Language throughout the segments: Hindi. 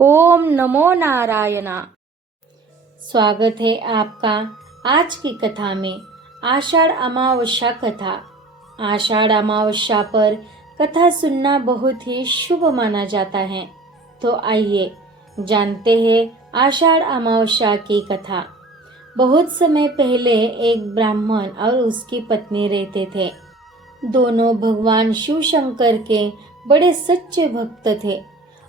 ओम नमो नारायणा। स्वागत है आपका आज की कथा में। आषाढ़ अमावस्या कथा। आषाढ़ अमावस्या पर कथा सुनना बहुत ही शुभ माना जाता है। तो आइए जानते हैं आषाढ़ अमावस्या की कथा। बहुत समय पहले एक ब्राह्मण और उसकी पत्नी रहते थे। दोनों भगवान शिव शंकर के बड़े सच्चे भक्त थे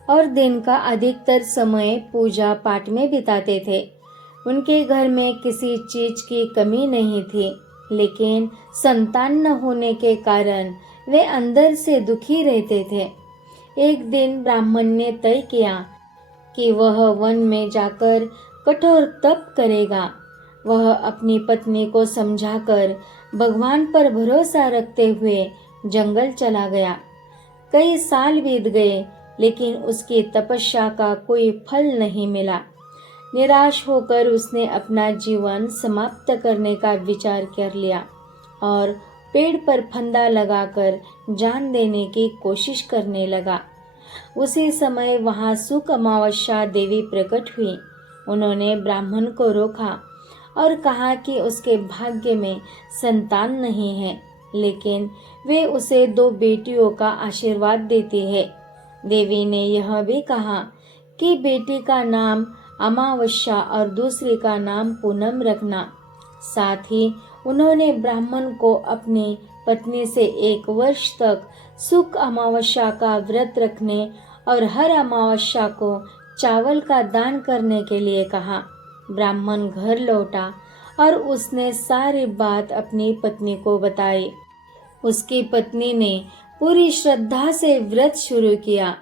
और दिन का अधिकतर समय पूजा पाठ में बिताते थे। उनके घर में किसी चीज की कमी नहीं थी, लेकिन संतान न होने के कारण वे अंदर से दुखी रहते थे। एक दिन ब्राह्मण ने तय किया कि वह वन में जाकर कठोर तप करेगा। वह अपनी पत्नी को समझाकर भगवान पर भरोसा रखते हुए जंगल चला गया। कई साल बीत गए, लेकिन उसकी तपस्या का कोई फल नहीं मिला। निराश होकर उसने अपना जीवन समाप्त करने का विचार कर लिया और पेड़ पर फंदा लगाकर जान देने की कोशिश करने लगा। उसी समय वहां सुख अमावस्या देवी प्रकट हुई। उन्होंने ब्राह्मण को रोका और कहा कि उसके भाग्य में संतान नहीं है, लेकिन वे उसे 2 बेटियों का आशीर्वाद देती है। देवी ने यह भी कहा कि बेटी का नाम अमावस्या और दूसरी का नाम पूनम रखना। साथ ही उन्होंने ब्राह्मण को अपनी पत्नी से 1 वर्ष तक सुख अमावस्या का व्रत रखने और हर अमावस्या को चावल का दान करने के लिए कहा। ब्राह्मण घर लौटा और उसने सारी बात अपनी पत्नी को बताई। उसकी पत्नी ने पूरी श्रद्धा से व्रत शुरू किया।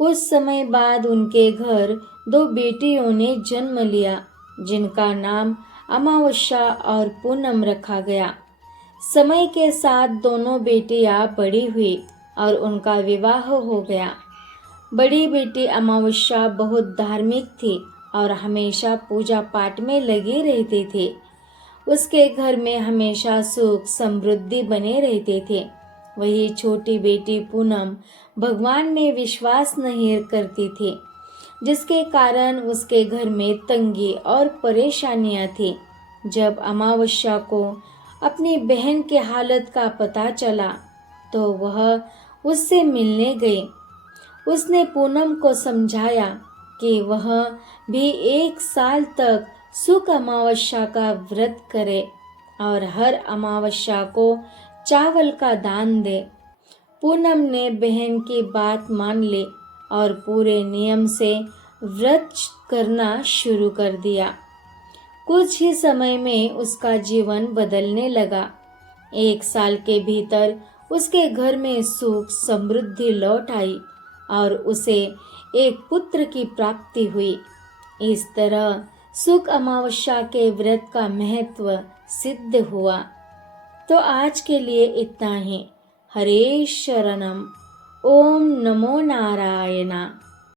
कुछ समय बाद उनके घर 2 बेटियों ने जन्म लिया, जिनका नाम अमावस्या और पूनम रखा गया। समय के साथ दोनों बेटियां बड़ी हुई और उनका विवाह हो गया। बड़ी बेटी अमावस्या बहुत धार्मिक थी और हमेशा पूजा पाठ में लगी रहती थी। उसके घर में हमेशा सुख समृद्धि बने रहते थे। वही छोटी बेटी पूनम भगवान में विश्वास नहीं करती थी, जिसके कारण उसके घर में तंगी और परेशानियां थी। जब अमावस्या को अपनी बहन की हालत का पता चला तो वह उससे मिलने गई। उसने पूनम को समझाया कि वह भी 1 साल तक सुख अमावस्या का व्रत करे और हर अमावस्या को चावल का दान दे। पूनम ने बहन की बात मान ली और पूरे नियम से व्रत करना शुरू कर दिया। कुछ ही समय में उसका जीवन बदलने लगा। 1 साल के भीतर उसके घर में सुख समृद्धि लौट आई और उसे एक पुत्र की प्राप्ति हुई। इस तरह सुख अमावस्या के व्रत का महत्व सिद्ध हुआ। तो आज के लिए इतना ही। हरे शरणम। ओम नमो नारायणा।